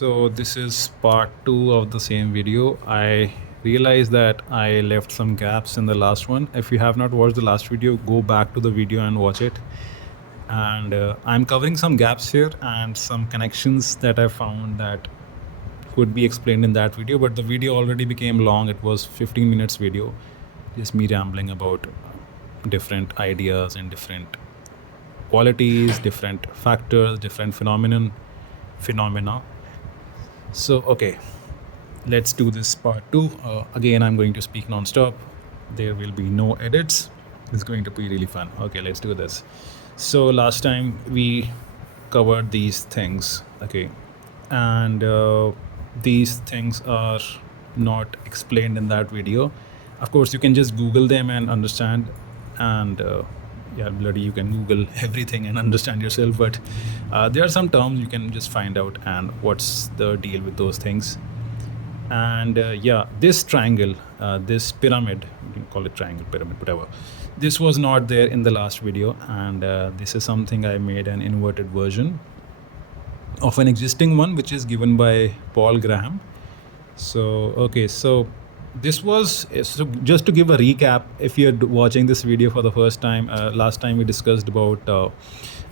So this is part 2 of the same video. I realized that I left some gaps in the last one. If you have not watched the last video, go back to the video and watch it. And I'm covering some gaps here and some connections that I found that could be explained in that video, but the video already became long. It was 15 minutes video, just me rambling about different ideas and different qualities, different factors, different phenomena. So okay, let's do this part 2. Again, I'm going to speak non-stop. There will be no edits. It's going to be really fun. Okay, let's do this. So last time we covered these things, okay, and these things are not explained in that video. Of course, you can just Google them and understand, and yeah, bloody, you can Google everything and understand yourself. But there are some terms you can just find out and what's the deal with those things. And yeah, this triangle, this pyramid, you can call it triangle, pyramid, whatever. This was not there in the last video, and this is something I made an inverted version of an existing one, which is given by Paul Graham. So okay, so this was, so just to give a recap, if you're watching this video for the first time, last time we discussed about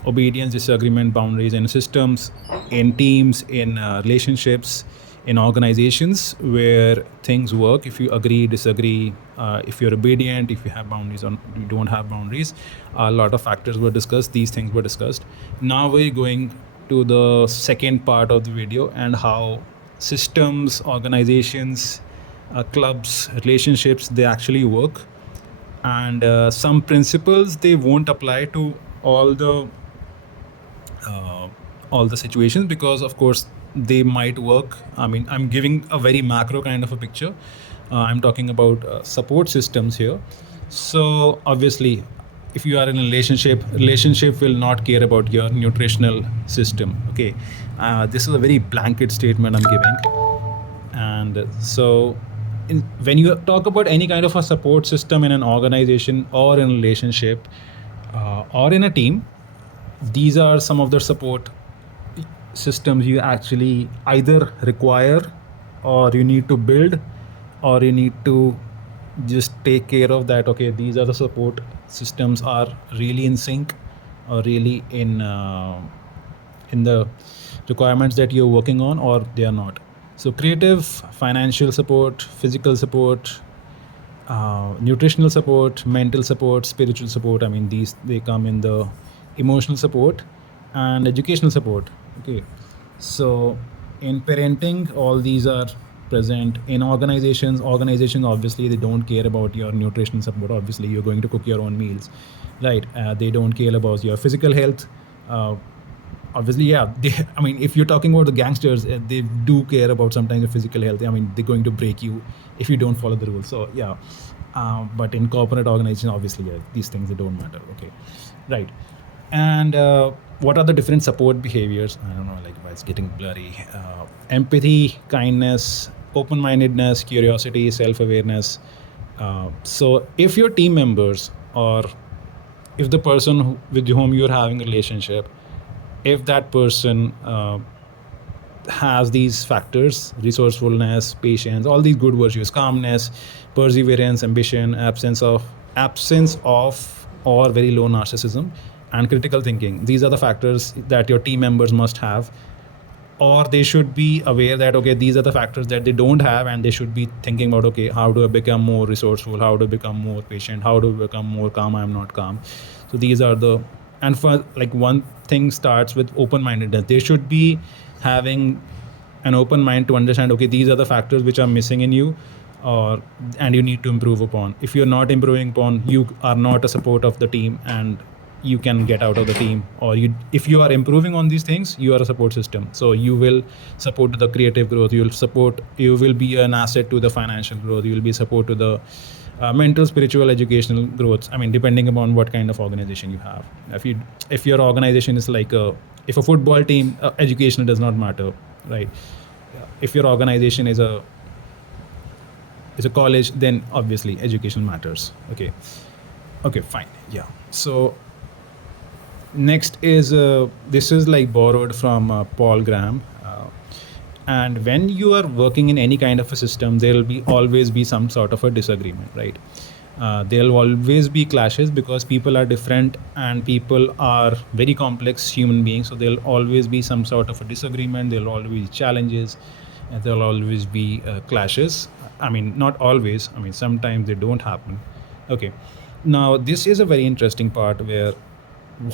obedience, disagreement, boundaries, and systems in teams, in relationships, in organizations where things work. If you agree, disagree, if you're obedient, if you have boundaries or you don't have boundaries, a lot of factors were discussed. These things were discussed. Now we're going to the second part of the video and how systems, organizations, clubs, relationships, they actually work, and some principles they won't apply to all the situations, because of course they might work. I mean, I'm giving a very macro kind of a picture. I'm talking about support systems here. So obviously, if you are in a relationship will not care about your nutritional system. Okay, this is a very blanket statement I'm giving. And so when you talk about any kind of a support system in an organization or in a relationship or in a team, these are some of the support systems you actually either require, or you need to build, or you need to just take care of that. Okay, these are the support systems are really in sync, or really in the requirements that you're working on, or they are not. So creative, financial support, physical support, nutritional support, mental support, spiritual support. I mean, they come in the emotional support and educational support. Okay, so in parenting, all these are present. In organizations obviously they don't care about your nutritional support. Obviously, you're going to cook your own meals, right? They don't care about your physical health. Obviously, yeah, I mean, if you're talking about the gangsters, they do care about sometimes your physical health. I mean, they're going to break you if you don't follow the rules. So yeah, but in corporate organization, obviously, yeah, these things, they don't matter. Okay, right. And what are the different support behaviors? I don't know, like, it's getting blurry. Empathy, kindness, open-mindedness, curiosity, self-awareness. So if your team members, or if the person with whom you're having a relationship, if that person has these factors, resourcefulness, patience, all these good virtues, calmness, perseverance, ambition, absence of or very low narcissism, and critical thinking, these are the factors that your team members must have, or they should be aware that, okay, these are the factors that they don't have, and they should be thinking about, okay, how do I become more resourceful, how do I become more patient, how do I become more calm, I'm not calm. So these are the, and for like, one thing starts with open-mindedness. They should be having an open mind to understand, okay, these are the factors which are missing in you, and you need to improve upon. If you're not improving upon, you are not a support of the team, and you can get out of the team. Or if you are improving on these things, you are a support system. So you will support the creative growth, you will be an asset to the financial growth, you will be support to the mental, spiritual, educational growth. I mean, depending upon what kind of organization you have. If your organization is like if a football team, education does not matter, right? If your organization is a college, then obviously education matters. Okay, fine. Yeah. So next is this is like borrowed from Paul Graham. And when you are working in any kind of a system, there will be always be some sort of a disagreement, right? There'll always be clashes because people are different and people are very complex human beings. So there'll always be some sort of a disagreement. There'll always be challenges, and there'll always be clashes. I mean, not always. I mean, sometimes they don't happen. Okay. Now, this is a very interesting part where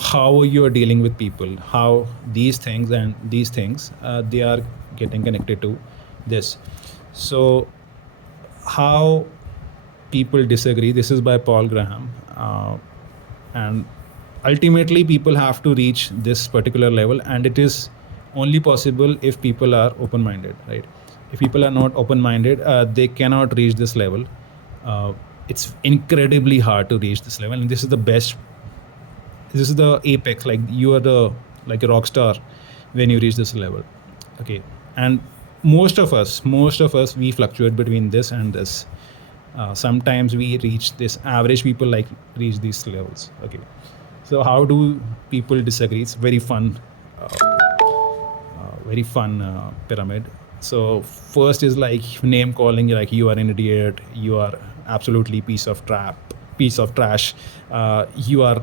how you are dealing with people, how these things and these things they are getting connected to this. So, how people disagree. This is by Paul Graham, and ultimately, people have to reach this particular level, and it is only possible if people are open-minded, right? If people are not open-minded, they cannot reach this level. It's incredibly hard to reach this level, and this is the best. This is the apex. Like you are the like a rock star when you reach this level. Okay, and most of us, we fluctuate between this and this. Sometimes we reach this. Average people like reach these levels. Okay, so how do people disagree? It's very fun pyramid. So first is like name calling, like you are an idiot, you are absolutely piece of trash, you are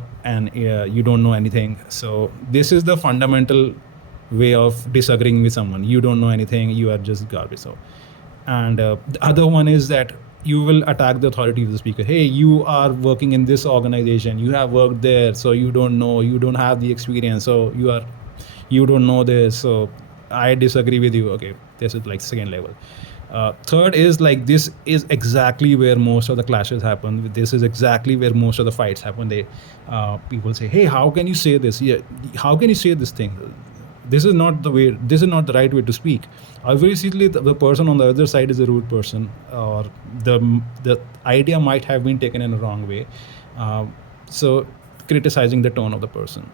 you don't know anything. So this is the fundamental way of disagreeing with someone. You don't know anything, you are just garbage. So, and the other one is that you will attack the authority of the speaker. Hey, you are working in this organization, you have worked there, so you don't know, you don't have the experience, so you don't know this, so I disagree with you. Okay, this is like second level. Third is like this is exactly where most of the clashes happen. This is exactly where most of the fights happen. They people say, hey, how can you say this? Yeah, how can you say this thing? This is not the way. This is not the right way to speak. Obviously, the person on the other side is a rude person, or the idea might have been taken in a wrong way. So criticizing the tone of the person.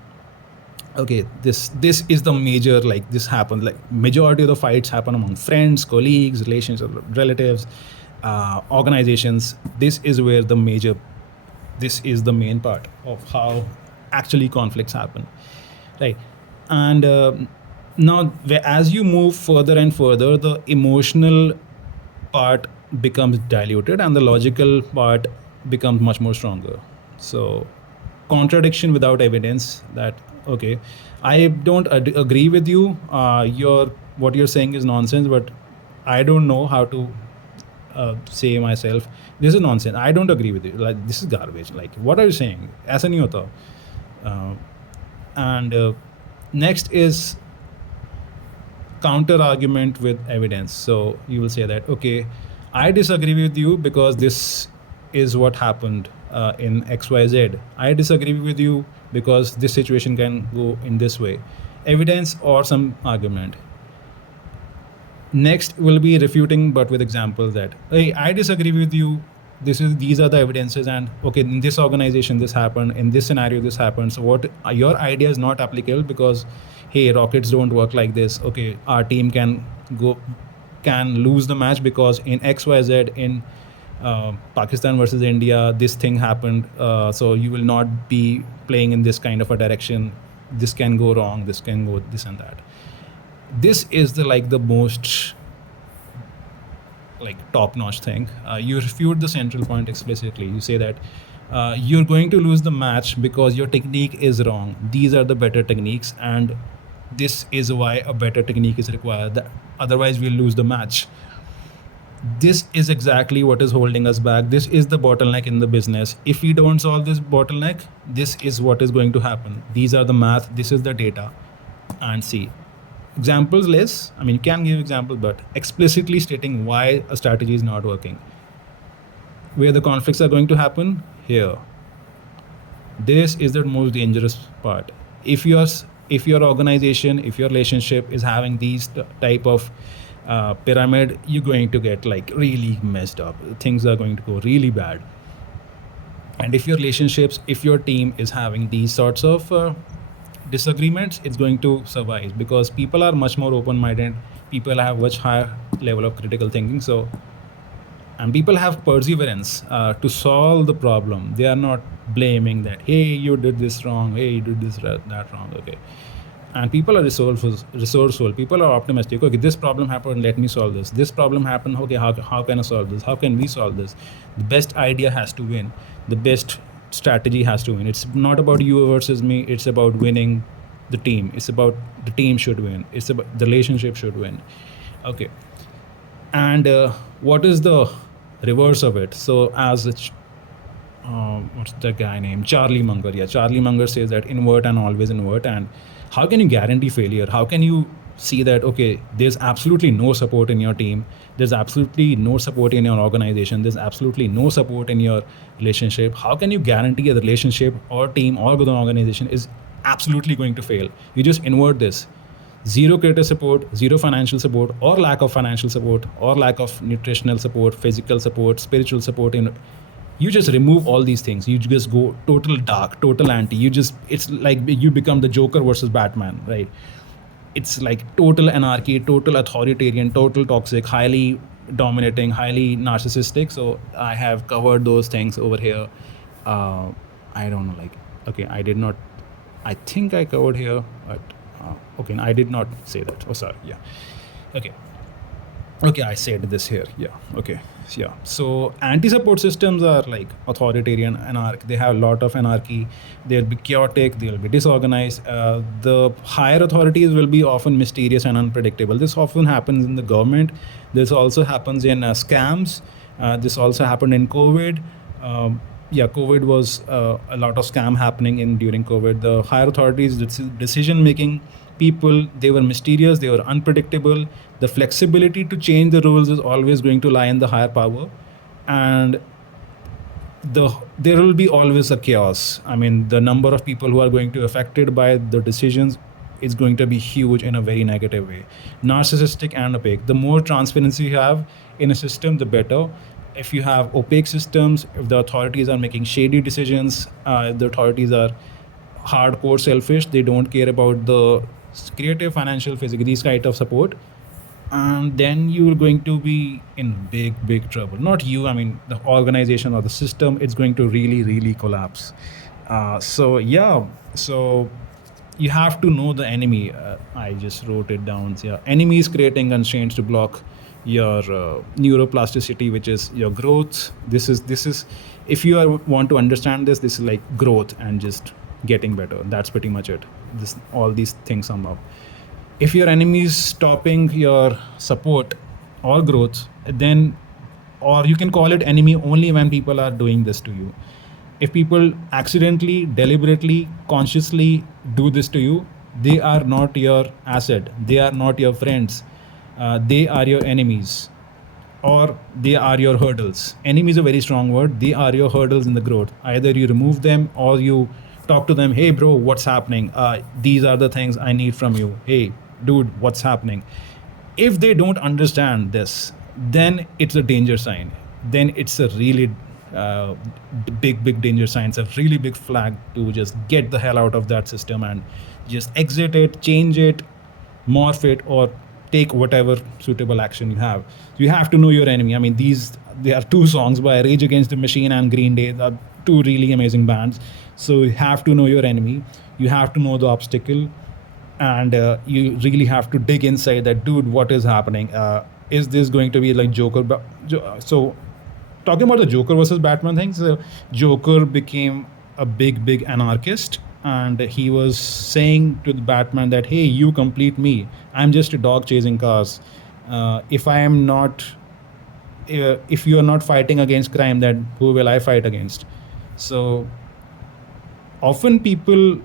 Okay, this is the major, like this happens, like majority of the fights happen among friends, colleagues, relations, relatives, organizations. This is where this is the main part of how actually conflicts happen, right? And now as you move further and further, the emotional part becomes diluted and the logical part becomes much more stronger. So contradiction without evidence, that okay, I don't agree with you, what you're saying is nonsense, but I don't know how to say myself, this is nonsense, I don't agree with you, like this is garbage, like what are you saying, aisa nahi hota. And next is counter argument with evidence. So you will say that, okay, I disagree with you because this is what happened in XYZ. I disagree with you because this situation can go in this way. Evidence or some argument. Next will be refuting, but with examples that, hey, I disagree with you. These are the evidences, and okay, in this organization this happened, in this scenario this happened. So what your idea is not applicable because, hey, rockets don't work like this. Okay, our team can lose the match because in XYZ in Pakistan versus India, this thing happened. So you will not be playing in this kind of a direction. This can go wrong. This can go this and that. This is the most like top-notch thing. You refute the central point explicitly. You say that you're going to lose the match because your technique is wrong. These are the better techniques, and this is why a better technique is required. Otherwise, we'll lose the match. This is exactly what is holding us back. This is the bottleneck in the business. If we don't solve this bottleneck, this is what is going to happen. These are the math. This is the data. And see. Examples less. I mean, you can give examples, but explicitly stating why a strategy is not working. Where the conflicts are going to happen? Here. This is the most dangerous part. If your organization, if your relationship is having these type of pyramid, you're going to get like really messed up. Things are going to go really bad. And if your relationships, if your team is having these sorts of disagreements, it's going to survive because people are much more open-minded. People have much higher level of critical thinking. So, and people have perseverance to solve the problem. They are not blaming that, hey, you did this wrong, hey, you did this that wrong. Okay, And people are resourceful. People are optimistic. Okay, this problem happened, let me solve this. This problem happened, okay, how can I solve this? How can we solve this? The best idea has to win. The best strategy has to win. It's not about you versus me. It's about winning the team. It's about the team should win. It's about the relationship should win. Okay. And what is the reverse of it? So as what's the guy name? Charlie Munger. Yeah, Charlie Munger says that invert and always invert. And how can you guarantee failure? How can you see that, okay, there's absolutely no support in your team, there's absolutely no support in your organization, there's absolutely no support in your relationship? How can you guarantee a relationship or team or the organization is absolutely going to fail? You just invert this. Zero creative support, zero financial support, or lack of financial support, or lack of nutritional support, physical support, spiritual support. You just remove all these things. You just go total dark, total anti. It's like you become the Joker versus Batman, right? It's like total anarchy, total authoritarian, total toxic, highly dominating, highly narcissistic. So I have covered those things over here. I don't know, like, okay, I think I covered here, but okay, I did not say that. Oh, sorry. Yeah. Okay, I said this here. Yeah. Okay. Yeah. So anti-support systems are like authoritarian, they have a lot of anarchy. They'll be chaotic. They'll be disorganized. The higher authorities will be often mysterious and unpredictable. This often happens in the government. This also happens in scams. This also happened in COVID. COVID was a lot of scam happening during COVID. The higher authorities, decision making people, they were mysterious, they were unpredictable. The flexibility to change the rules is always going to lie in the higher power, and there will be always a chaos. I mean, the number of people who are going to be affected by the decisions is going to be huge in a very negative way. Narcissistic and opaque. The more transparency you have in a system, the better. If you have opaque systems, if the authorities are making shady decisions, the authorities are hardcore selfish, they don't care about the creative, financial, physical, these kind of support, and then you're going to be in big trouble. Not you, I mean the organization or the system, it's going to really collapse. So you have to know the enemy. I just wrote it down. Yeah, enemy is creating constraints to block your neuroplasticity, which is your growth. This is if you want to understand this is like growth and just getting better. That's pretty much it. All these things sum up. If your enemy is stopping your support or growth, then, or you can call it enemy only when people are doing this to you. If people accidentally, deliberately, consciously do this to you, they are not your asset. They are not your friends. They are your enemies, or they are your hurdles. Enemy is a very strong word. They are your hurdles in the growth. Either you remove them or you talk to them. Hey bro, what's happening? These are the things I need from you. Hey dude, what's happening? If they don't understand this, then it's a danger sign. Then it's a really big danger sign. It's a really big flag to just get the hell out of that system and just exit it, change it, morph it, or take whatever suitable action you have. You have to know your enemy. I mean, there are two songs by Rage Against the Machine and Green Day. They are two really amazing bands. So you have to know your enemy. You have to know the obstacle, and you really have to dig inside that, dude, what is happening? Is this going to be like Joker? So talking about the Joker versus Batman thing, so Joker became a big anarchist, and he was saying to the Batman that, hey, you complete me. I'm just a dog chasing cars. If you are not fighting against crime, then who will I fight against? So often people,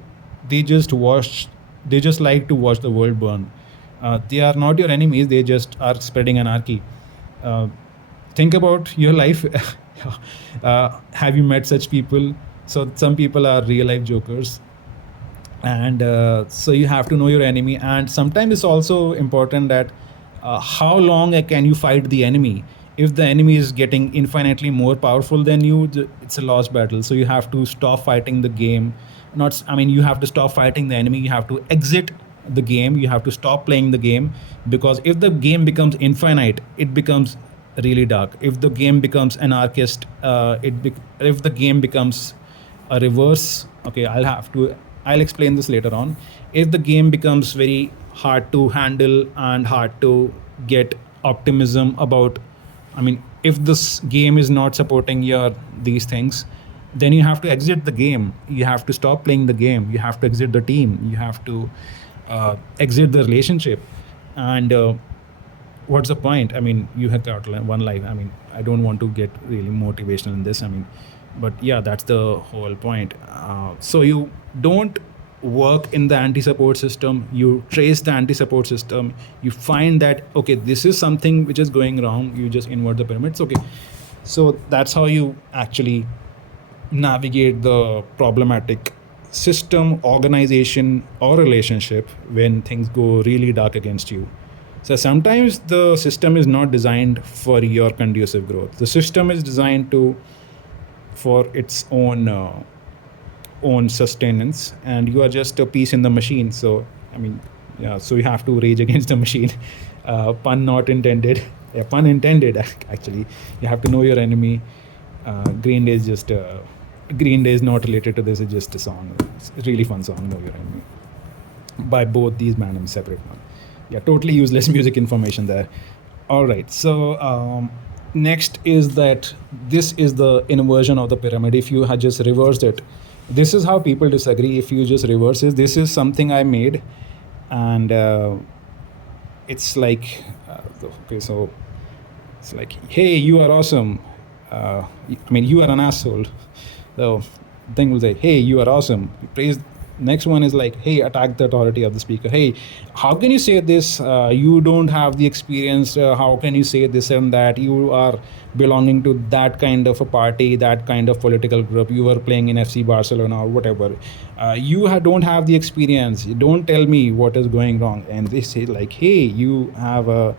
they just like to watch the world burn. They are not your enemies. They just are spreading anarchy. Think about your life. Have you met such people? So some people are real life jokers, and so you have to know your enemy. And sometimes it's also important that how long can you fight the enemy? If the enemy is getting infinitely more powerful than you, it's a lost battle. So you have to stop fighting the game. You have to stop fighting the enemy. You have to exit the game. You have to stop playing the game, because if the game becomes infinite, it becomes really dark. If the game becomes anarchist, if the game becomes a reverse, okay, I'll have to I'll explain this later on. If the game becomes very hard to handle and hard to get optimism about, I mean, if this game is not supporting your these things, then you have to exit the game. You have to stop playing the game. You have to exit the team. You have to exit the relationship. And what's the point? I mean, you have got one life. I mean, I don't want to get really motivational in this. I mean, but yeah, that's the whole point. So you don't work in the anti-support system. You trace the anti-support system. You find that okay, this is something which is going wrong. You just invert the pyramids. Okay, so that's how you actually navigate the problematic system, organization, or relationship when things go really dark against you. So sometimes the system is not designed for your conducive growth. The system is designed to for its own sustenance, and you are just a piece in the machine. So I mean, yeah. So you have to rage against the machine. Pun not intended. Yeah, pun intended. Actually, you have to know your enemy. Green Day is just Green Day is not related to this. It's just a song. It's a really fun song. Know your enemy by both these bands, separate one. Yeah, totally useless music information there. All right. So next is that this is the inversion of the pyramid. If you had just reversed it, this is how people disagree. If you just reverse it, this is something I made, and it's like okay, so it's like, hey, you are awesome. I mean, you are an asshole. So thing will say, hey, you are awesome. Praise. Next one is like, hey, attack the authority of the speaker. Hey, how can you say this? You don't have the experience. How can you say this and that? You are belonging to that kind of a party, that kind of political group. You are playing in FC Barcelona or whatever. You don't have the experience. You don't tell me what is going wrong. And they say like, hey, you have a,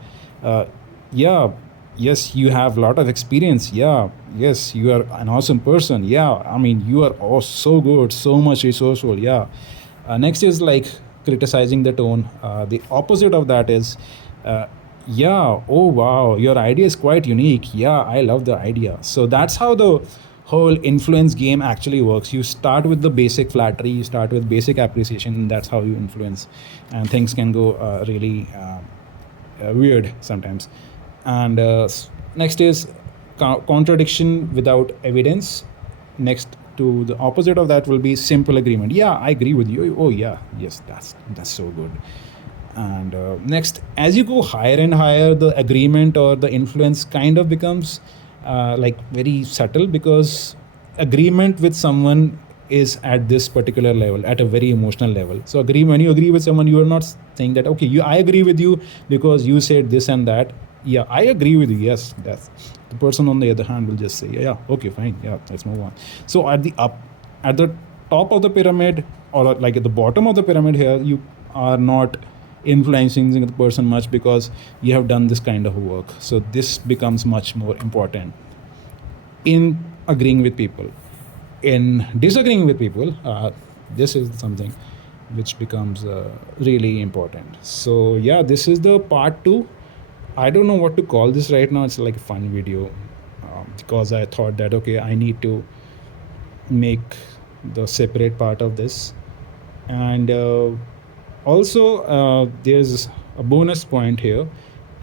yeah, yes, you have a lot of experience. Yeah, yes, you are an awesome person. Yeah, I mean, you are so good, so much resourceful. Yeah. Next is like criticizing the tone. The opposite of that is, yeah, oh wow, your idea is quite unique. Yeah, I love the idea. So that's how the whole influence game actually works. You start with the basic flattery, you start with basic appreciation, and that's how you influence. And things can go really weird sometimes. And next is contradiction without evidence. Next to the opposite of that will be simple agreement. Yeah, I agree with you. Oh yeah, yes, that's so good. And next, as you go higher and higher, the agreement or the influence kind of becomes like very subtle, because agreement with someone is at this particular level, at a very emotional level. So when you agree with someone, you are not saying that okay, I agree with you because you said this and that. Yeah, I agree with you. Yes, that's the person on the other hand will just say, yeah, okay, fine. Yeah, let's move on. So at the top of the pyramid, or like at the bottom of the pyramid here, you are not influencing the person much because you have done this kind of work. So this becomes much more important in agreeing with people. In disagreeing with people, this is something which becomes really important. So yeah, this is the part 2. I don't know what to call this right now. It's like a fun video because I thought that okay, I need to make the separate part of this. And also there's a bonus point here.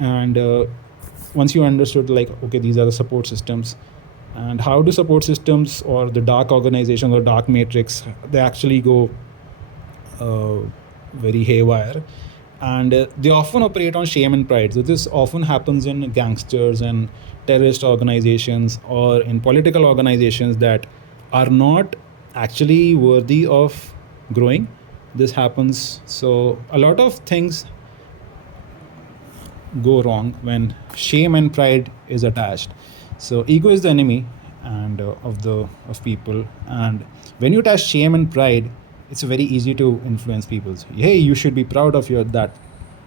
And once you understood like okay, these are the support systems, and how do support systems or the dark organizations or dark matrix, they actually go very haywire. And they often operate on shame and pride. So this often happens in gangsters and terrorist organizations, or in political organizations that are not actually worthy of growing. This happens. So a lot of things go wrong when shame and pride is attached. So ego is the enemy and of people. And when you attach shame and pride, it's very easy to influence people. Hey, you should be proud of that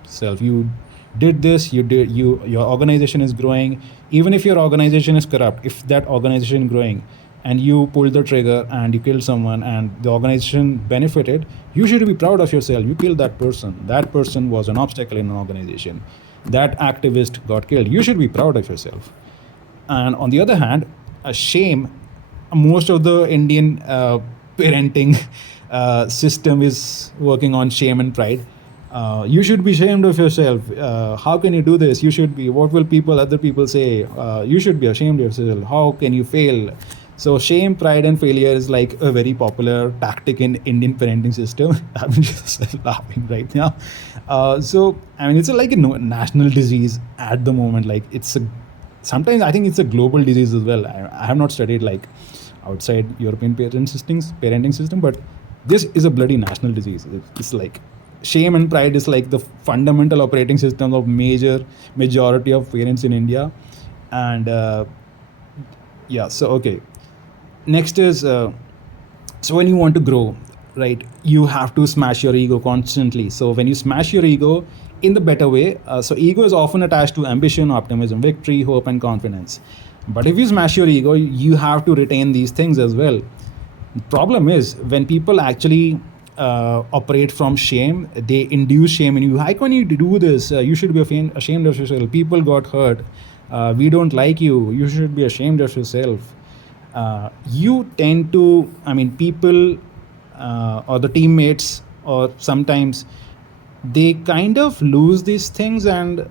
self. You did this. Your organization is growing. Even if your organization is corrupt, if that organization is growing, and you pulled the trigger and you killed someone, and the organization benefited, you should be proud of yourself. You killed that person. That person was an obstacle in an organization. That activist got killed. You should be proud of yourself. And on the other hand, a shame. Most of the Indian parenting system is working on shame and pride. You should be ashamed of yourself. How can you do this? You should be. What will other people say? You should be ashamed of yourself. How can you fail? So shame, pride, and failure is like a very popular tactic in Indian parenting system. I'm just laughing right now. So I mean, it's like a national disease at the moment. Like sometimes I think it's a global disease as well. I have not studied like outside European parenting system, but this is a bloody national disease. It's like shame and pride is like the fundamental operating system of majority of parents in India. And yeah, so okay, next is so when you want to grow, right, you have to smash your ego constantly. So when you smash your ego in the better way, so ego is often attached to ambition, optimism, victory, hope, and confidence. But if you smash your ego, you have to retain these things as well. The problem is when people actually operate from shame, they induce shame in you. How can you do this? You should be ashamed of yourself. People got hurt. We don't like you. You should be ashamed of yourself. You tend to, I mean, people or the teammates, or sometimes they kind of lose these things. And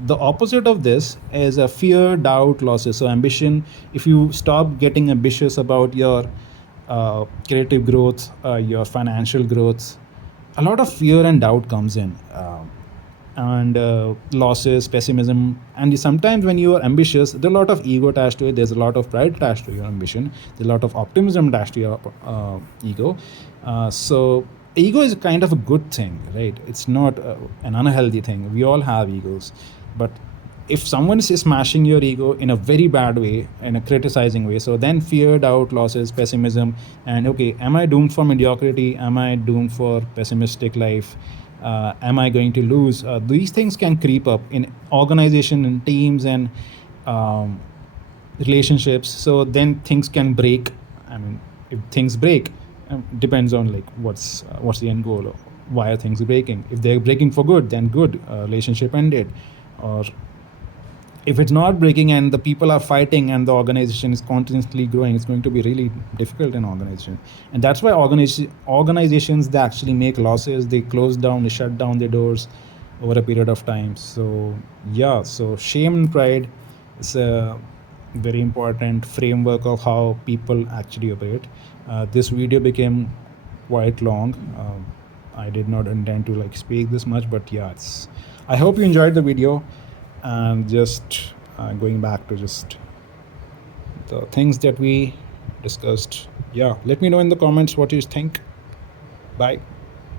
the opposite of this is a fear, doubt, losses. So ambition, if you stop getting ambitious about your creative growth, your financial growth, a lot of fear and doubt comes in, and losses, pessimism. And sometimes when you are ambitious, there's a lot of ego attached to it, there's a lot of pride attached to your ambition, there's a lot of optimism attached to your ego. So ego is kind of a good thing, right? It's not an unhealthy thing. We all have egos. But if someone is smashing your ego in a very bad way, in a criticizing way, so then fear, doubt, losses, pessimism, and okay, am I doomed for mediocrity? Am I doomed for pessimistic life? Am I going to lose? These things can creep up in organization and teams and relationships. So then things can break. I mean, if things break, depends on like what's the end goal, or why are things breaking. If they're breaking for good, then good, relationship ended. Or if it's not breaking and the people are fighting and the organization is constantly growing, it's going to be really difficult in organization. And that's why organizations, they actually make losses, they close down, they shut down their doors over a period of time. So yeah, so shame and pride is a very important framework of how people actually operate. This video became quite long. I did not intend to like speak this much, but yeah, I hope you enjoyed the video. And just going back to just the things that we discussed. Yeah, let me know in the comments what you think. Bye.